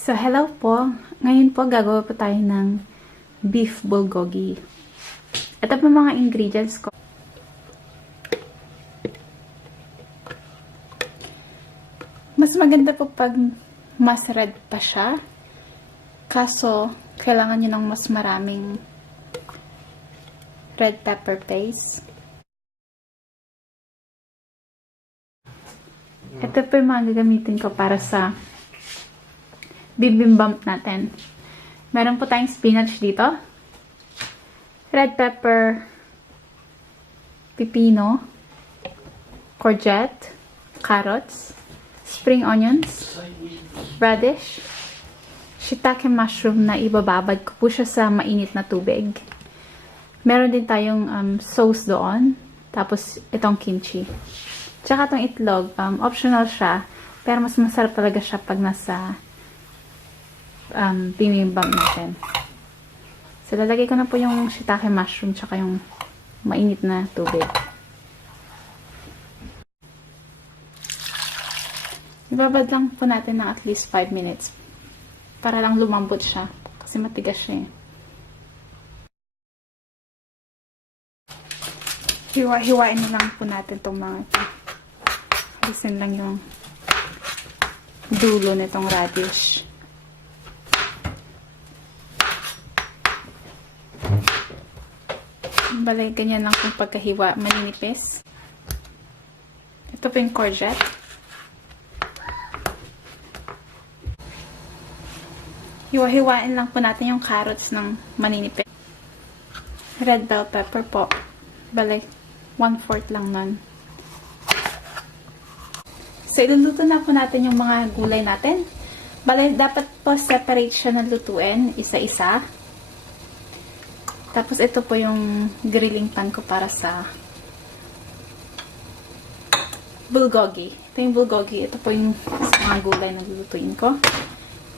So, hello po. Ngayon po, gagawa po tayo ng beef bulgogi. Ito po mga ingredients ko. Mas maganda po pag mas red pa siya. Kaso, kailangan nyo ng mas maraming red pepper paste. Ito po yung mga gagamitin ko para sa bibimbap natin. Meron po tayong spinach dito. Red pepper, pipino, courgette, carrots, spring onions, radish, shiitake mushroom na ibababad ko po siya sa mainit na tubig. Meron din tayong sauce doon. Tapos itong kimchi. Tsaka itong itlog, optional siya. Pero mas masarap talaga siya pag nasa bibimbap natin. So, lalagay ko na po yung shiitake mushroom tsaka yung mainit na tubig. Ibabad lang po natin ng at least 5 minutes para lang lumambot siya kasi matigas siya eh. Hiwa-hiwain na lang po natin itong mga ito. Alisin lang yung dulo nitong radish. Balay, ganyan lang kung pagkahiwa, maninipis. Ito po yung courgette. Hiwa-hiwain lang po natin yung carrots ng maninipis. Red bell pepper po. Balay, 1/4 lang nun. So, iluluto na po natin yung mga gulay natin. Balay, dapat po separate siya na lutuin, isa-isa. Tapos, ito po yung grilling pan ko para sa bulgogi. Ito yung bulgogi. Ito po yung mga gulay na lulutuin ko.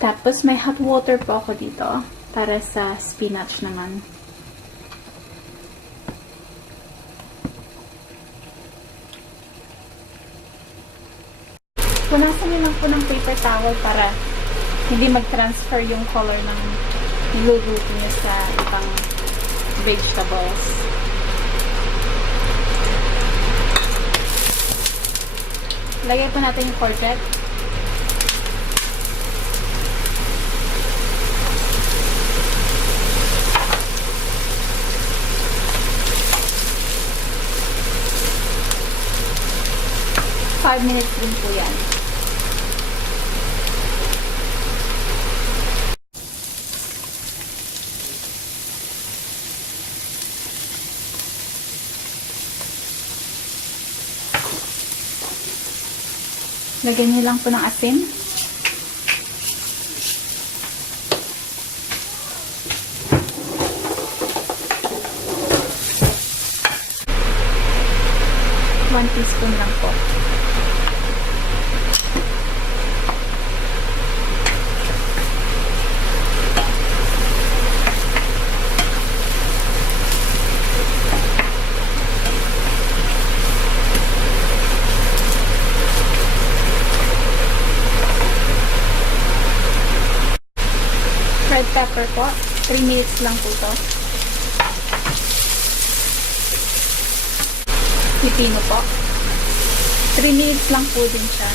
Tapos, may hot water po ako dito para sa spinach naman. Punasan niyo lang po ng paper towel para hindi mag-transfer yung color ng niluluto niyo sa ibang vegetables. Lagay po natin yung courgette. Five minutes din po yan. Lagyan niyo lang po ng asin. One teaspoon lang po. Red pepper po. 3 minutes lang po ito. Pipino po. 3 minutes lang po din siya.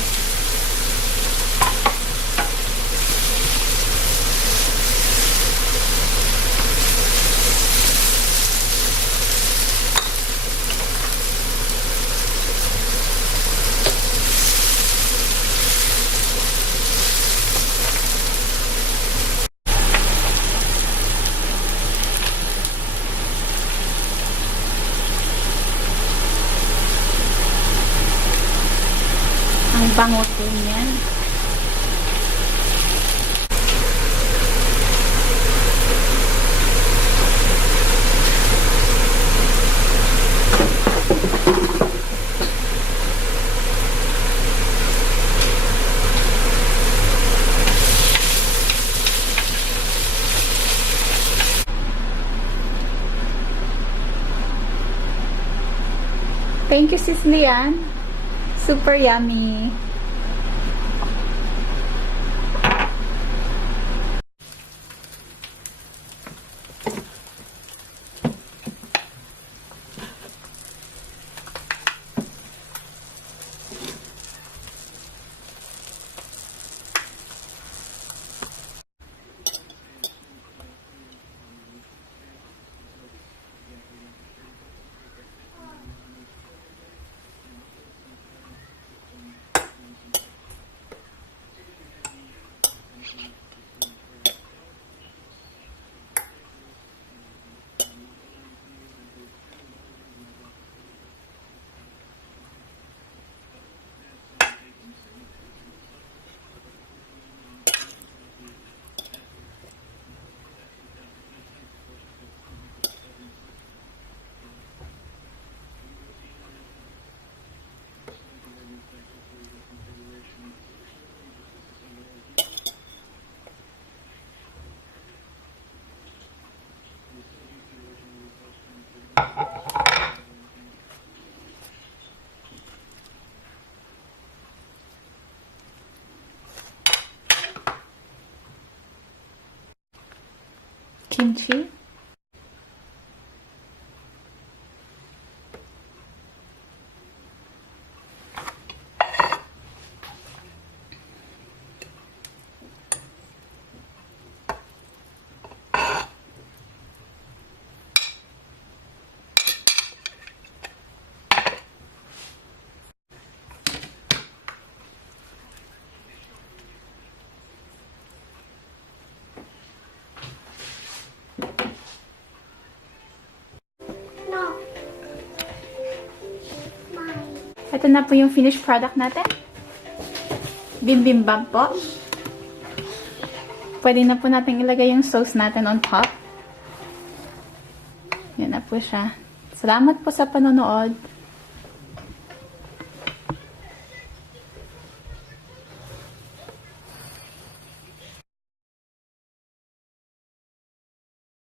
Ang bango po niyan. Thank you, Sis Lian. Super yummy. Kimchi. Ito na po yung finished product natin. Bibimbap po. Pwede na po natin ilagay yung sauce natin on top. Yan na po siya. Salamat po sa panonood.